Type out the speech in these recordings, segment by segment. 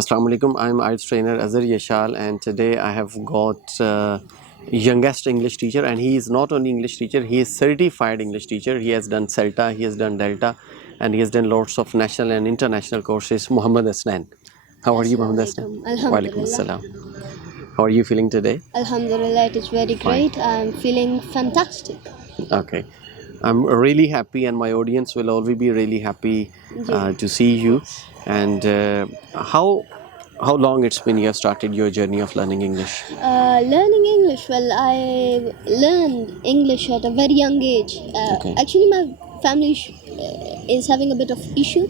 Assalamu alaikum. I'm IELTS trainer Azhar Yashal, and today I have got youngest English teacher, and he is not only English teacher, he is certified English teacher. He has done CELTA, he has done DELTA, and he has done lots of national and international courses. Muhammad Hasnain. How are you, Muhammad Hasnain? Walaikum assalam. How are you feeling today? Alhamdulillah, it is very great. I'm feeling fantastic. Okay. I'm really happy, and my audience will always be really happy to see you. And how long it's been you have started your journey of learning English? Learning English, well, I learned English at a very young age. Okay. Actually, my family is having a bit of issue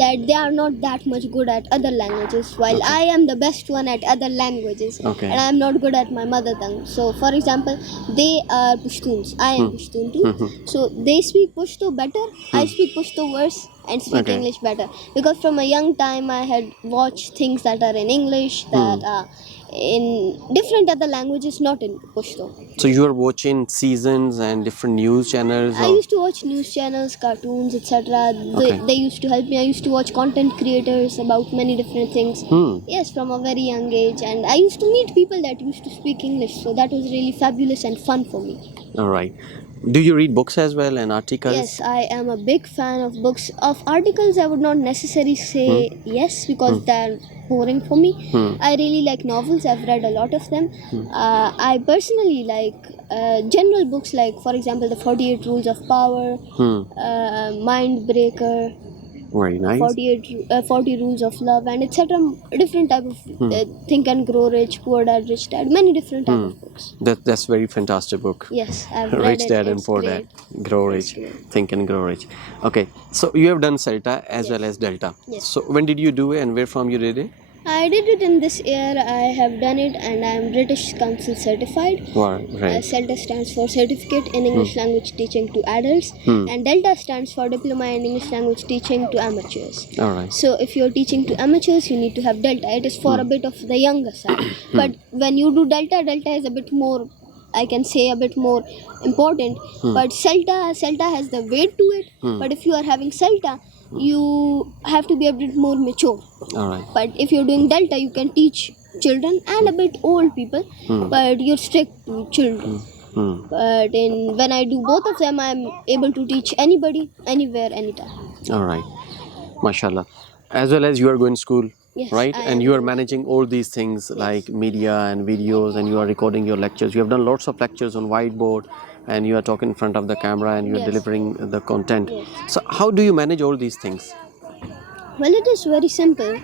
that they are not that much good at other languages, while I am the best one at other languages, Okay. and I am not good at my mother tongue. So, for example, they are Pashtuns. I am Pashtun too. So they speak Pashto better. I speak Pashto worse and speak Okay. English better, because from a young time I had watched things that are in English, that are in different other languages, not in Pashto. So you are watching seasons and different news channels? I used to watch news channels, cartoons, etc. They used to help me. I used to watch content creators about many different things. Yes, from a very young age, and I used to meet people that used to speak English, so that was really fabulous and fun for me. All right. Do you read books as well and articles? Yes, I am a big fan of books. Of articles, I would not necessarily say yes, because they're boring for me. I really like novels. I've read a lot of them. I personally like general books, like, for example, the 48 Rules of Power, Mind Breaker, Very nice. 40 Rules of Love, and etc. Different type of Think and Grow Rich, Poor Dad, Rich Dad. Many different type of books. That's very fantastic book. Yes, I've read Rich it. Dad and It's Poor great. Dad. Grow Rich. Think and Grow Rich. Okay. So you have done CELTA as well as DELTA. Yes. So when did you do it and where from you did it? I did it in this year. I have done it, and I am British Council certified. Wow, right. CELTA stands for Certificate in English Language Teaching to Adults, and DELTA stands for Diploma in English Language Teaching to Amateurs. All right. So if you're teaching to amateurs, you need to have DELTA. It is for a bit of the younger side. But when you do DELTA is a bit more, I can say, a bit more important. But CELTA has the weight to it. But if you are having CELTA, you have to be a bit more mature. All right. But if you're doing DELTA, you can teach children and a bit old people, but you're strict to children. But when I do both of them, I'm able to teach anybody, anywhere, anytime. All right. MashaAllah. As well as you are going to school, Yes, right? I And am you are going to managing all these things like media and videos, and you are recording your lectures. You have done lots of lectures on whiteboard, and you are talking in front of the camera, and you are Yes. delivering the content. Yes. So how do you manage all these things? Well, it is very simple.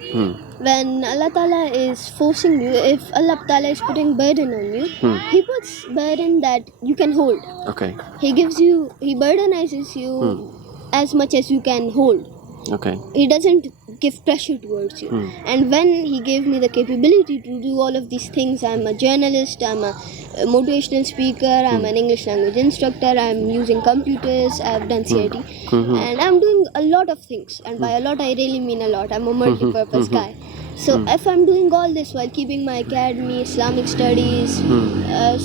When Allah Ta'ala is forcing you, if Allah Ta'ala is putting burden on you, He puts burden that you can hold. Okay. He burdenizes you as much as you can hold. Okay. He doesn't give pressure towards you. And when He gave me the capability to do all of these things, I'm a journalist, I'm a motivational speaker, I'm an English language instructor, I'm using computers, I've done CIT, and I'm doing a lot of things. And by a lot, I really mean a lot. I'm a multi-purpose guy. So if I'm doing all this while keeping my academy, Islamic studies,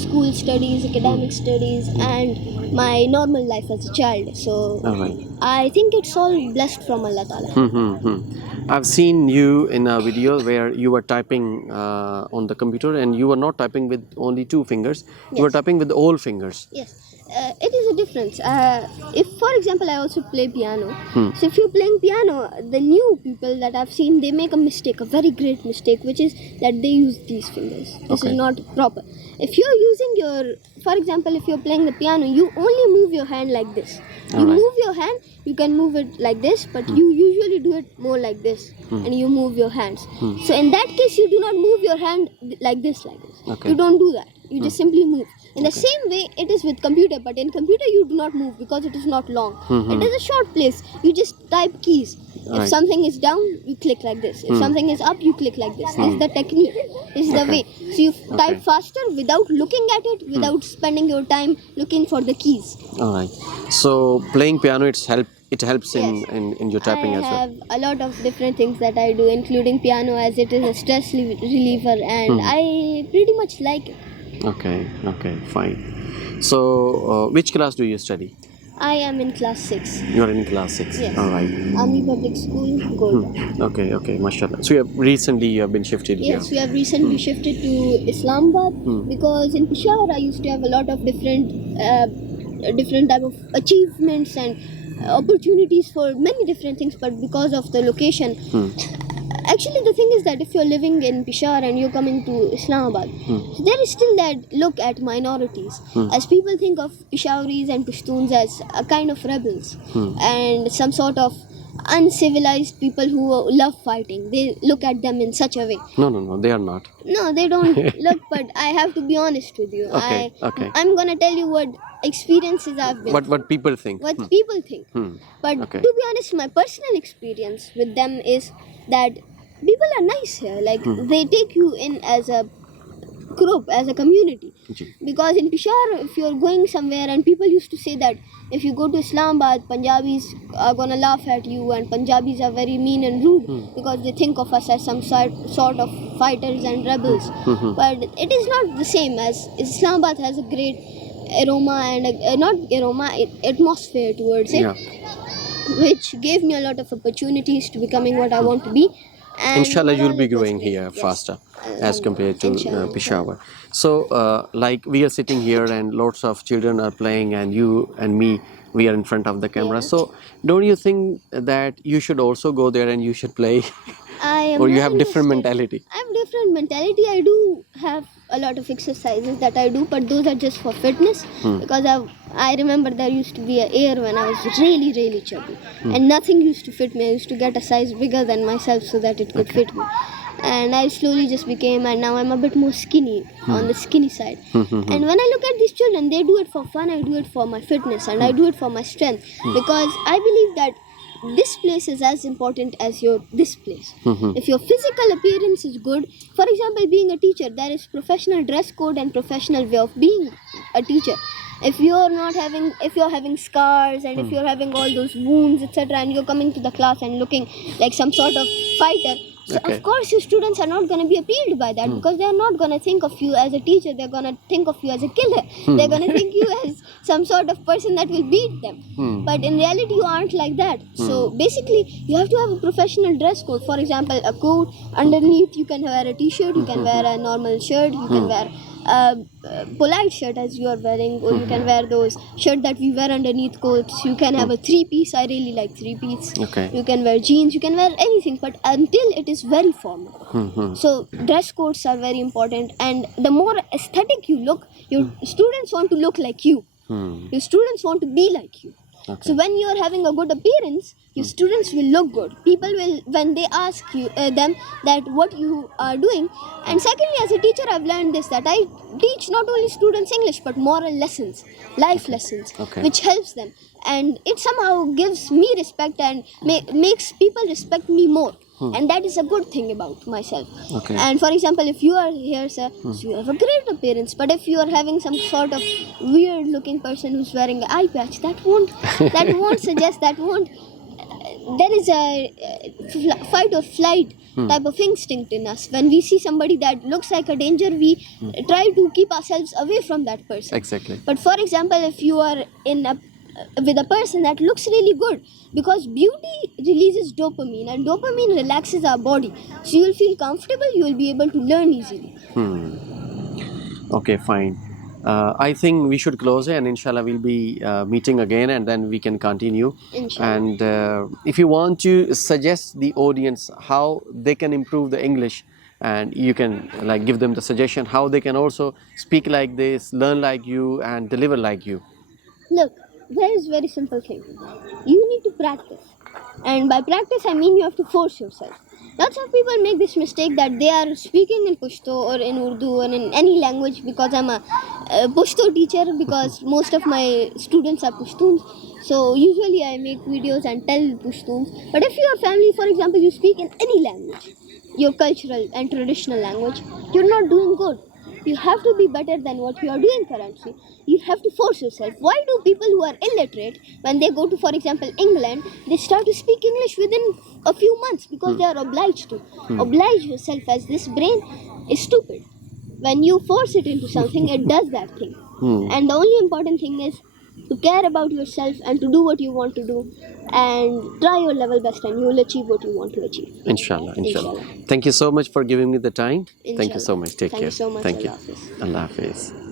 school studies, academic studies, and my normal life as a child, so All right. I think it's all blessed from Allah Ta'ala. I've seen you in a video where you were typing on the computer, and you were not typing with only two fingers. You were Yes. typing with all fingers. Yes, it is a difference. If, for example, I also play piano. So if you're playing piano, the new people that I've seen, they make a mistake, a very great mistake, which is that they use these fingers. This is not proper. If you're using for example, if you're playing the piano, you only move your hand like this. You move your hand, you can move it like this, but you usually do it more like this, and you move your hands. So in that case, you do not move your hand like this. Okay. You don't do that. You just simply move. In the same way, it is with computer, but in computer you do not move because it is not long. It is a short place. You just type keys. If something is down, you click like this. If something is up, you click like this. This is the technique. This is the way. So you type faster without looking at it, without spending your time looking for the keys. All right. So playing piano, it helps Yes. in your typing I as well. have a lot of different things that I do, including piano, as it is a stress reliever, and I pretty much like it. Okay, fine. So, which class do you study? I am in class 6. You're in class 6. Yes. All right. Army Public School, Golda. Okay, mashallah. So you have been shifted Yes, we here. have recently shifted to Islamabad because in Peshawar I used to have a lot of different type of achievements and opportunities for many different things, but because of the location, actually the thing is that if you're living in Peshawar and you're coming to Islamabad, there is still that look at minorities, as people think of Peshawaris and Pashtuns as a kind of rebels and some sort of uncivilized people who love fighting. They look at them in such a way. No, they are not. No, they don't look, but I have to be honest with you. Okay. I'm gonna tell you what experiences I've been What people think? what people think. But Okay. to be honest, my personal experience with them is that people are nice here. Like they take you in as a group, as a community. Ji. Because in Peshawar, if you're going somewhere, and people used to say that if you go to Islamabad, Punjabis are gonna laugh at you, and Punjabis are very mean and rude because they think of us as some sort of fighters and rebels. But it is not the same, as Islamabad has a great aroma and atmosphere towards it, Yeah. which gave me a lot of opportunities to becoming what I want to be. And Inshallah, you'll overall be it was growing great. here Yes. faster as compared to Inshallah. Peshawar. So, like we are sitting here and lots of children are playing, and you and me, we are in front of the camera. Yeah. So, don't you think that you should also go there and you should play, I am or you more have different interested. mentality? I have different mentality. I do have a lot of exercises that I do, but those are just for fitness. Because I remember there used to be a year when I was really chubby, and nothing used to fit me. I used to get a size bigger than myself so that it could fit me. And I slowly just became, and now I'm a bit more skinny, on the skinny side. And when I look at these children, they do it for fun, I do it for my fitness, and I do it for my strength, because I believe that this place is as important as this place. If your physical appearance is good, for example, being a teacher, there is professional dress code and professional way of being a teacher. If you're having scars, and if you're having all those wounds, etc., and you're coming to the class and looking like some sort of fighter, so Okay. of course your students are not going to be appealed by that, because they're not going to think of you as a teacher. They're going to think of you as a killer. They're going to think you as some sort of person that will beat them. But in reality, you aren't like that. So basically, you have to have a professional dress code. For example, a coat underneath, you can wear a t-shirt, you can wear a normal shirt, you can wear a polite shirt as you are wearing, or you can wear those shirt that we wear underneath coats. You can have a three-piece. I really like three-piece. Okay. You can wear jeans, you can wear anything, but until it is very formal. So dress codes are very important, and the more aesthetic you look, your students want to look like you. Your students want to be like you. Okay. So when you are having a good appearance, your students will look good. People will, when they ask you them that what you are doing. And secondly, as a teacher, I've learned this, that I teach not only students English but moral lessons, life lessons, Okay. which helps them, and it somehow gives me respect and makes people respect me more. And that is a good thing about myself. Okay. And for example, if you are here, sir, so you have a great appearance. But if you are having some sort of weird looking person who's wearing an eye patch, that won't suggest, that won't. There is a fight or flight type of instinct in us. When we see somebody that looks like a danger, we try to keep ourselves away from that person. Exactly. But for example, if you are with a person that looks really good, because beauty releases dopamine, and dopamine relaxes our body, so you will feel comfortable, you will be able to learn easily. Okay, fine. I think we should close it, and inshallah we'll be meeting again, and then we can continue. Inshallah. And if you want to suggest the audience how they can improve the English, and you can like give them the suggestion how they can also speak like this, learn like you, and deliver like you. Look, there is very simple thing. You need to practice. And by practice, I mean you have to force yourself. Lots of people make this mistake that they are speaking in Pashto or in Urdu or in any language, because I'm a Pashto teacher, because most of my students are Pashtuns. So usually I make videos and tell Pashtuns. But if your family, for example, you speak in any language, your cultural and traditional language, you're not doing good. You have to be better than what you are doing currently. You have to force yourself. Why do people who are illiterate, when they go to, for example, England, they start to speak English within a few months? Because they are obliged to. Oblige yourself, as this brain is stupid. When you force it into something, it does that thing. And the only important thing is to care about yourself and to do what you want to do, and try your level best, and you will achieve what you want to achieve. Inshallah, inshallah. Inshallah. Thank you so much for giving me the time. Thank you so Inshallah. much. Take Thank care. you so much. Thank you. Allah Hafiz. Allah Hafiz.